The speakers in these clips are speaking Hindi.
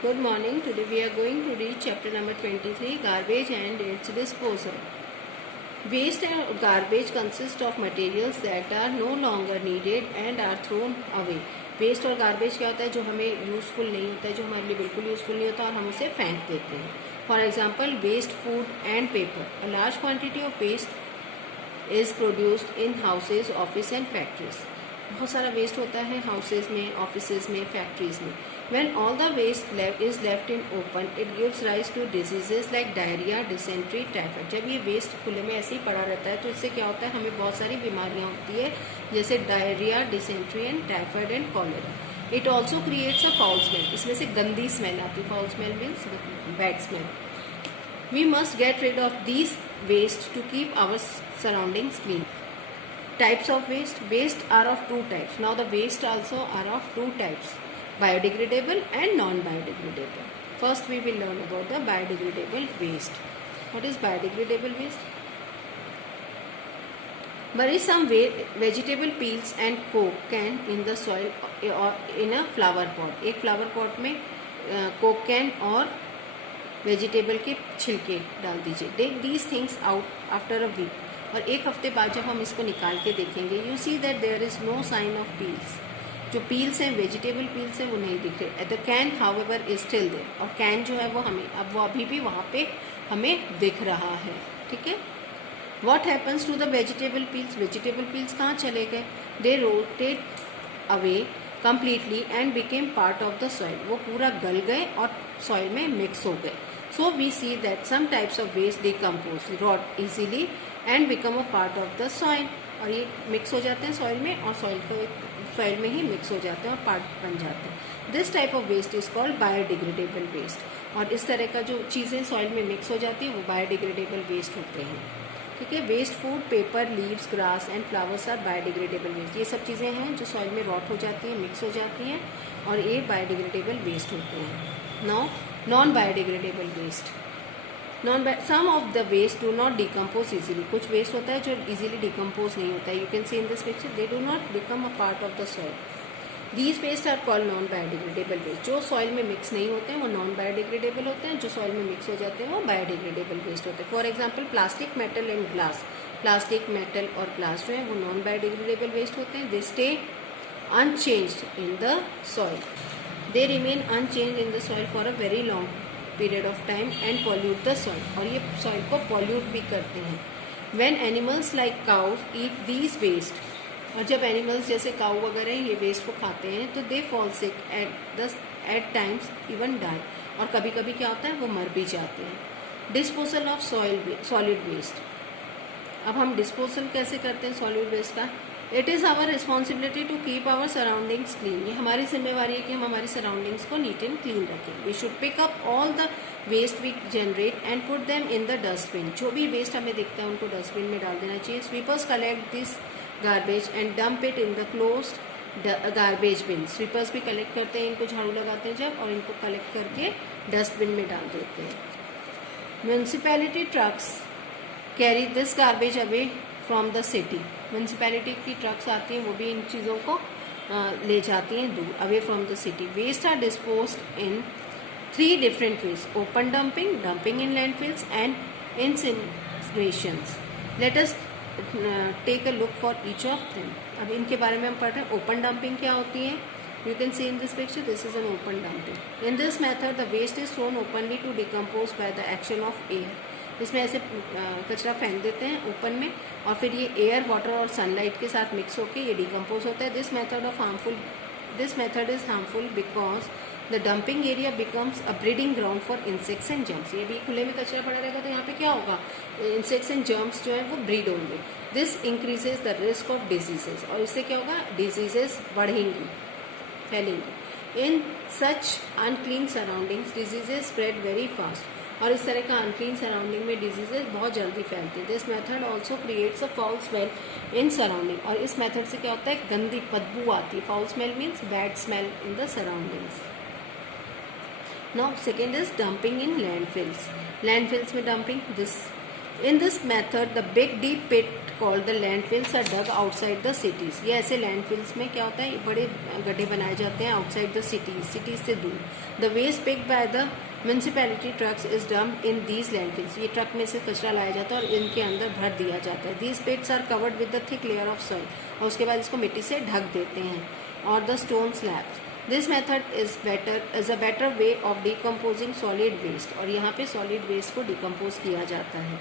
Good morning. Today we are going to read chapter number 23, Garbage and its disposal. Waste and garbage consist of materials that are no longer needed and are thrown away. Waste और गार्बेज क्या होता है? जो हमें यूज़फुल नहीं होता है, जो हमारे लिए बिल्कुल यूज़फुल नहीं होता और हम उसे फेंक देते हैं. For example, waste food and paper. A large quantity of waste is produced in houses, office and factories. बहुत सारा वेस्ट होता है हाउसेज में, ऑफिसेज में, फैक्ट्रीज में. When all the waste is left in open, it gives rise to diseases like diarrhea, dysentery, typhoid. जब ये वेस्ट खुले में ऐसे ही पड़ा रहता है तो इससे क्या होता है? हमें बहुत सारी बीमारियां होती है, जैसे diarrhoea, dysentery and typhoid and cholera. It also creates a foul smell. इसमें से गंदी स्मेल आती है. Foul smell means bad smell. We must get rid of these waste to keep our surroundings clean. Types of waste. Waste are of two types. Now the waste also are of two types, biodegradable and non-biodegradable. First we will learn about the biodegradable waste. What is biodegradable waste? Bury some vegetable peels and coke can in the soil or in a flower pot. एक flower pot में coke can और vegetable के छिलके डाल दीजिए. Take these things out after a week. और एक हफ्ते बाद जब हम इसको निकाल के देखेंगे, you see that there is no sign of peels. जो पील्स हैं, वेजिटेबल पील्स हैं, वो नहीं दिख रहे. The can however is still there. और कैन जो है वो हमें अब वो अभी भी वहाँ पे हमें दिख रहा है. ठीक है. What happens to the vegetable peels? Vegetable peels कहाँ चले गए? They rotate away completely and became part of the soil. वो पूरा गल गए और सॉइल में मिक्स हो गए. So we see that some types of waste decompose, rot easily and become a part of the soil. और ये मिक्स हो जाते हैं सॉइल में और सॉइल में ही मिक्स हो जाते हैं और पार्ट बन जाते हैं. This type of waste is called biodegradable waste. और इस तरह का जो चीज़ें सॉइल में मिक्स हो जाती है वो बायोडिग्रेडेबल वेस्ट होते हैं. ठीक है. Waste food, paper, leaves, grass and flowers are biodegradable waste. ये सब चीज़ें हैं जो सॉइल में रॉट हो जाती हैं, मिक्स हो जाती हैं और ये बायोडिग्रेडेबल वेस्ट होते हैं. Now non biodegradable waste. Some of the waste do not decompose easily. कुछ वेस्ट होता है जो इजीली डिकम्पोज नहीं होता है. You can see in this picture they do not become a part of the soil. These waste are called non biodegradable waste. जो सॉइल में मिक्स नहीं होते हैं वो नॉन बायोडिग्रेडेबल होते हैं. जो सॉइल में मिक्स हो जाते हैं वो बायोडिग्रेडेबल वेस्ट होते हैं. For example, plastic, metal and glass. Plastic, metal और ग्लास जो है वो नॉन बायोडिग्रेडेबल वेस्ट होते हैं. They stay unchanged in the soil. They remain unchanged in the soil for a very long period of time and pollute the soil. और ये सॉइल को पॉल्यूट भी करते हैं. When animals like cows eat these waste. और जब एनिमल्स जैसे काऊ वगैरह ये वेस्ट को खाते हैं तो they fall sick at times even die. और कभी कभी क्या होता है वो मर भी जाते हैं. Disposal of solid waste. अब हम डिस्पोजल कैसे करते हैं सॉलिड वेस्ट का? It is our responsibility to keep our surroundings clean. ये हमारी जिम्मेवारी है कि हम हमारी सराउंडिंग्स को नीट एंड क्लीन रखें. We should pick up all the waste we generate and put them in the dustbin. जो भी वेस्ट हमें दिखता है उनको डस्टबिन में डाल देना चाहिए. Sweepers collect this garbage and dump it in the closed garbage bin. Sweepers भी कलेक्ट करते हैं, इनको झाड़ू लगाते हैं जब, और इनको कलेक्ट करके डस्टबिन में डाल देते हैं. Municipality trucks carry this garbage away from the city. Municipality की ट्रक्स आती हैं, वो भी इन चीज़ों को ले जाती हैं दूर, away from the city. Waste are disposed in 3 different ways: open dumping, dumping in landfills and incinerations. Let us take a look for each of them. अब इनके बारे में हम पढ़ रहे हैं. ओपन डंपिंग क्या होती है? You can see in this picture, this is an open dumping. In this method, the waste is thrown openly to decompose by the action of air. इसमें ऐसे कचरा फेंक देते हैं ओपन में और फिर ये एयर, वाटर और सनलाइट के साथ मिक्स होकर ये डिकम्पोज होता है. This method is harmful because the dumping area becomes a breeding ground for insects and germs. ये भी खुले में कचरा पड़ा रहेगा तो यहाँ पे क्या होगा? इंसेक्ट्स एंड जर्म्स जो है वो ब्रीड होंगे. This increases the risk of diseases. और इससे क्या होगा? डिजीजेस बढ़ेंगी, फैलेंगी. In such unclean surroundings diseases spread very fast. और इस तरह का अनक्लीन सराउंडिंग में डिजीजेज बहुत जल्दी फैलती है. This method also creates a foul smell in surrounding. और इस मेथड से क्या होता है? गंदी बदबू आती है. Foul smell means bad smell in the surroundings. Now second is dumping in landfills. Landfills में dumping. This In this method, the big deep pit called the landfills are dug outside the cities. ये ऐसे landfills में क्या होता है, बड़े गड्ढे बनाए जाते हैं outside the cities से दूर. The waste picked by the municipality trucks is dumped in these landfills. ये ट्रक में से कचरा लाया जाता है और इनके अंदर भर दिया जाता है. These pits are covered with the thick layer of soil. और उसके बाद इसको मिट्टी से ढक देते हैं और the stone slabs. This method is a better way of decomposing solid waste. और यहाँ पे solid waste को decompose किया जाता है.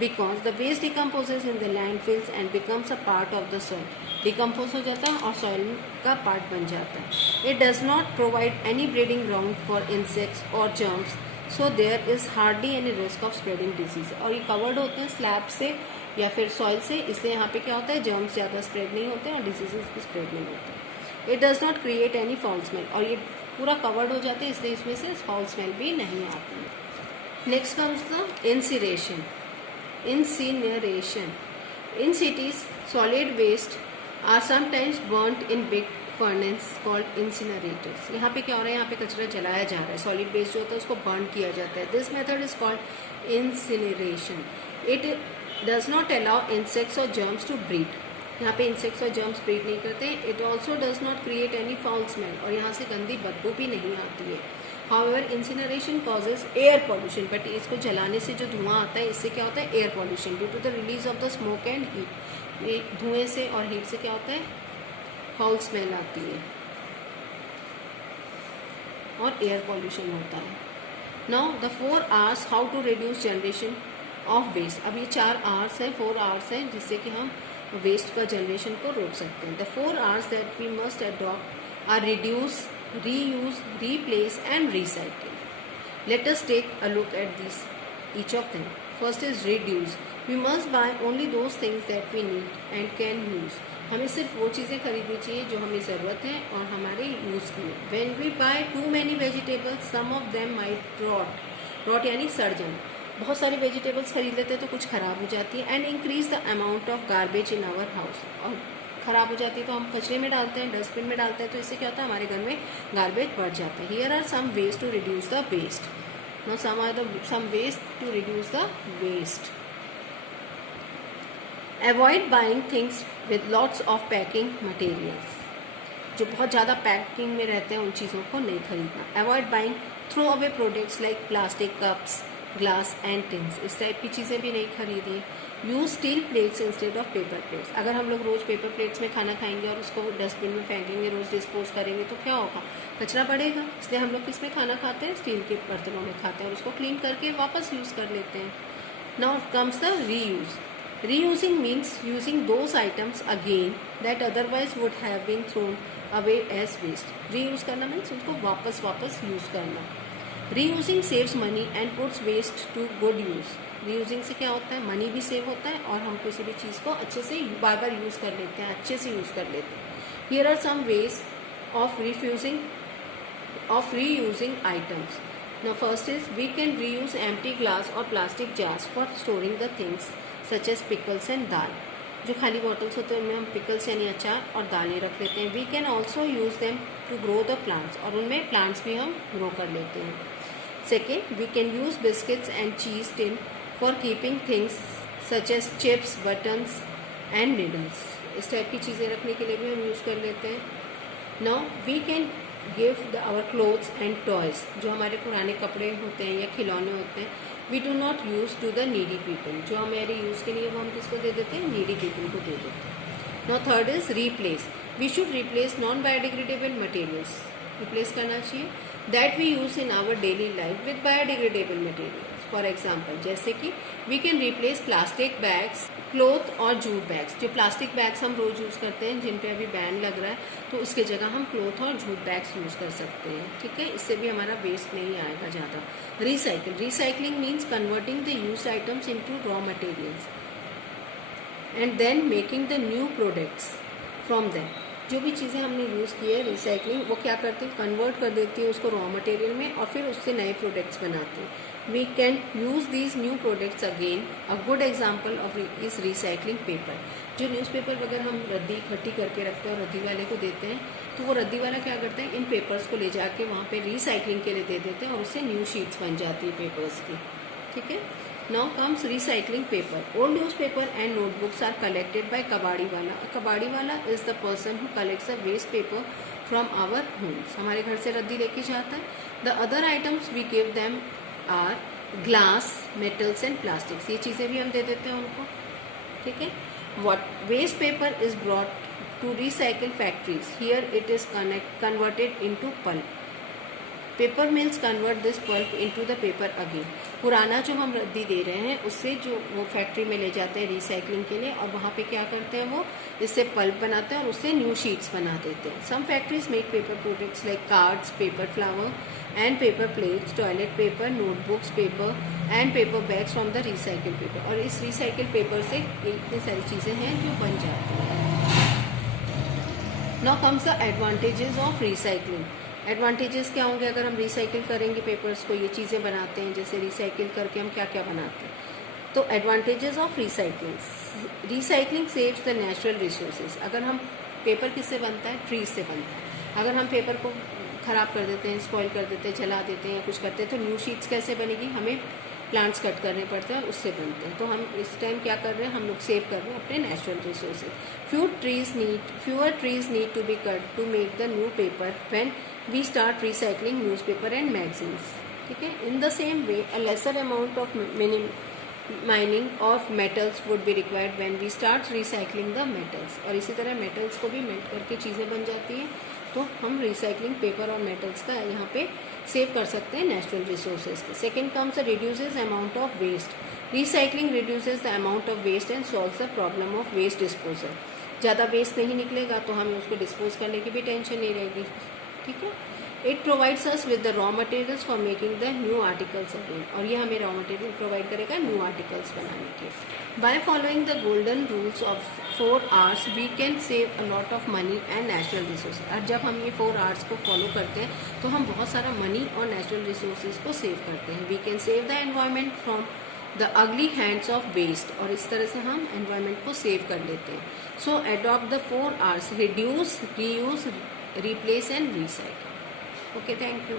Because the waste decomposes in the landfills and becomes a part of the soil. Decompose हो जाता है और soil का part बन जाता है. It does not provide any breeding ground for insects or germs, so there is hardly any risk of spreading disease. और ये covered होते हैं slab से या फिर soil से, इसलिए यहाँ पे क्या होता है, germs ज़्यादा spread नहीं होते और diseases भी spread नहीं होते. It does not create any foul smell. और ये पूरा covered हो जाते हैं इसलिए इसमें से foul smell भी नहीं आती है. Next comes the incineration. In cities, solid waste are sometimes burnt in big furnaces called incinerators. यहाँ पे क्या हो रहा है, यहाँ पे कचरा जलाया जा रहा है, solid waste जो होता है उसको burn किया जाता है. This method is called incineration. It does not allow insects or germs to breed. यहाँ पे इंसेक्ट्स और जर्म्स ब्रीड नहीं करते. It also does not create any foul smell. और यहाँ से गंदी बदबू भी नहीं आती है. However incineration causes air pollution. But इसको जलाने से जो धुआं आता है इससे क्या होता है, air pollution. Due to the release of the smoke and heat. ये धुएं से और हीट से क्या होता है, फाउल स्मेल आती है और एयर पॉल्यूशन होता है. Now the 4 R's how to reduce generation of waste. अब ये 4 R's है, 4 R's है जिससे कि हम वेस्ट का जनरेशन को रोक सकते हैं. The 4 R's that we must adopt are reduce, reuse, replace and recycle. Let us take a look at this each of them. First is reduce. We must buy only those things that we need and can use. हमें सिर्फ वो चीज़ें खरीदनी चाहिए जो हमें ज़रूरत है और हमारे यूज़ की है. When we buy too many vegetables some of them might rot यानी सड़ जाना. बहुत सारी वेजिटेबल्स खरीद लेते हैं तो कुछ ख़राब हो जाती है. And increase the amount of garbage in our house. और ख़राब हो जाती है तो हम कचरे में डालते हैं, डस्टबिन में डालते हैं, तो इससे क्या होता है, हमारे घर में गार्बेज बढ़ जाता है. Here are some ways to reduce the waste. Now some ways to reduce the waste. Avoid buying things with lots of packing materials. जो बहुत ज़्यादा पैकिंग में रहते हैं उन चीज़ों को नहीं खरीदना. Avoid buying throw away products like plastic cups, glass and tins. इस टाइप की चीज़ें भी नहीं खरीदिए. Use steel plates instead of paper plates. अगर हम लोग रोज़ पेपर प्लेट्स में खाना खाएंगे और उसको डस्टबिन में फेंकेंगे, रोज़ डिस्पोज करेंगे तो क्या होगा, कचरा बढ़ेगा. इसलिए हम लोग किस में खाना खाते हैं, स्टील के बर्तनों में खाते हैं और उसको क्लीन करके वापस यूज़ कर लेते हैं. Now comes the reuse. Reusing means using those items again that otherwise would have been thrown away as waste. Reuse करना means उसको वापस यूज़ करना. Reusing saves money and puts waste to good use. Reusing से क्या होता है, मनी भी सेव होता है और हम किसी भी चीज़ को अच्छे से बार बार यूज़ कर लेते हैं, अच्छे से यूज़ कर लेते हैं. Here are some ways of reusing items. Now first is we can reuse empty glass or plastic jars for storing the things such as pickles and दाल. जो खाली बॉटल्स होते हैं उनमें हम पिकल्स यानी अचार और दालें रख लेते हैं. We can also use them to grow the plants. और उनमें प्लांट्स भी हम ग्रो कर लेते हैं. Second, we can use biscuits and cheese tin for keeping things such as chips, buttons and needles. इस टाइप की चीज़ें रखने के लिए भी हम यूज़ कर लेते हैं. Now we can give our clothes and toys. जो हमारे पुराने कपड़े होते हैं या खिलौने होते हैं, we do not use to the needy people. जो हमारे यूज़ के लिए वो हम किसको दे देते हैं, नीडी पीपल को दे देते हैं. Now third is replace. We should replace non biodegradable materials. Replace करना चाहिए that we use in our daily life with biodegradable materials. For example, जैसे कि we can replace plastic bags, cloth और जूट बैग्स. जो प्लास्टिक बैग्स हम रोज़ यूज़ करते हैं जिन पे अभी बैन लग रहा है, तो उसके जगह हम क्लोथ और जूट बैग्स यूज़ कर सकते हैं. ठीक है, इससे भी हमारा वेस्ट नहीं आएगा ज़्यादा. Recycle. Recycling means converting the used items into raw materials and then making the new products from them. जो भी चीज़ें हमने यूज़ की है रिसाइकलिंग, वो क्या करती है, कन्वर्ट कर देती है उसको रॉ मटेरियल में और फिर उससे नए प्रोडक्ट्स बनाते हैं. We can use these new products again. A good example of is recycling paper. जो न्यूज़पेपर वगैरह हम रद्दी इकट्ठी करके रखते हैं और रद्दी वाले को देते हैं, तो वो रद्दी वाला क्या करता है, इन पेपर्स को ले जाके वहाँ पे रिसाइकलिंग के लिए दे देते हैं और उससे न्यू शीट्स बन जाती है पेपर्स की. ठीक है. Now comes recycling paper. Old newspaper and notebooks are collected by kabadiwala. A kabadiwala is the person who collects the waste paper from our homes. हमारे घर से रद्दी लेके जाता है. The other items we give them are glass, metals and plastics. ये चीज़ें भी हम दे देते हैं उनको. ठीक है. What waste paper is brought to recycle factories. Here it is converted into pulp. Paper mills convert this pulp into the paper again. पुराना जो हम रद्दी दे रहे हैं उससे जो वो फैक्ट्री में ले जाते हैं रिसाइकलिंग के लिए, और वहाँ पे क्या करते हैं वो इससे पल्प बनाते हैं और उससे न्यू शीट्स बना देते हैं. Some factories make paper products like cards, paper flower and paper plates, toilet paper, notebooks paper and paper bags from the recycle paper. और इस रिसाइकिल पेपर से इतनी सारी चीज़ें हैं जो बन जाती हैं. Now comes the advantages of recycling. Advantages क्या होंगे अगर हम रिसाइकिल करेंगे पेपर्स को. ये चीज़ें बनाते हैं, जैसे रिसाइकिल करके हम क्या क्या बनाते हैं. तो advantages of recycling. Recycling saves the natural resources. अगर हम पेपर किससे बनता है, ट्रीज से बनता है. अगर हम पेपर को ख़राब कर देते हैं, स्पॉइल कर देते हैं, जला देते हैं या कुछ करते हैं, तो न्यू शीट्स कैसे बनेगी, हमें प्लांट्स कट करने पड़ते हैं और उससे बनते हैं. तो हम इस टाइम क्या कर रहे हैं, हम लोग सेव कर रहे हैं अपने natural resources. Fewer trees need to be cut to make the new paper when we start recycling newspaper and magazines. ठीक है. In the same way, a lesser amount of mining of metals would be required when we start recycling the metals. और इसी तरह metals को भी मेल्ट करके चीज़ें बन जाती हैं. तो हम रिसाइकलिंग पेपर और मेटल्स का यहाँ पे सेव कर सकते हैं नेचुरल रिसोर्सेज के. Second comes reduces amount of waste. Recycling reduces the amount of waste and solves the problem of waste disposal. ज़्यादा वेस्ट नहीं निकलेगा तो हमें उसको डिस्पोज करने की भी टेंशन नहीं रहेगी. ठीक है. It provides us with the raw materials for making the new articles again. और ये हमें रॉ मटेरियल प्रोवाइड करेगा न्यू आर्टिकल्स बनाने के. By following the golden rules of 4 R's we can save a lot of money and natural resource. और जब हम ये 4 R's को फॉलो करते हैं तो हम बहुत सारा मनी और नेचुरल रिसोर्सेज को सेव करते हैं. We can save the environment from the ugly hands of waste. और इस तरह से हम एनवायरनमेंट को सेव कर लेते हैं. So adopt the 4 R's: reduce, reuse, replace and recycle. Okay, thank you.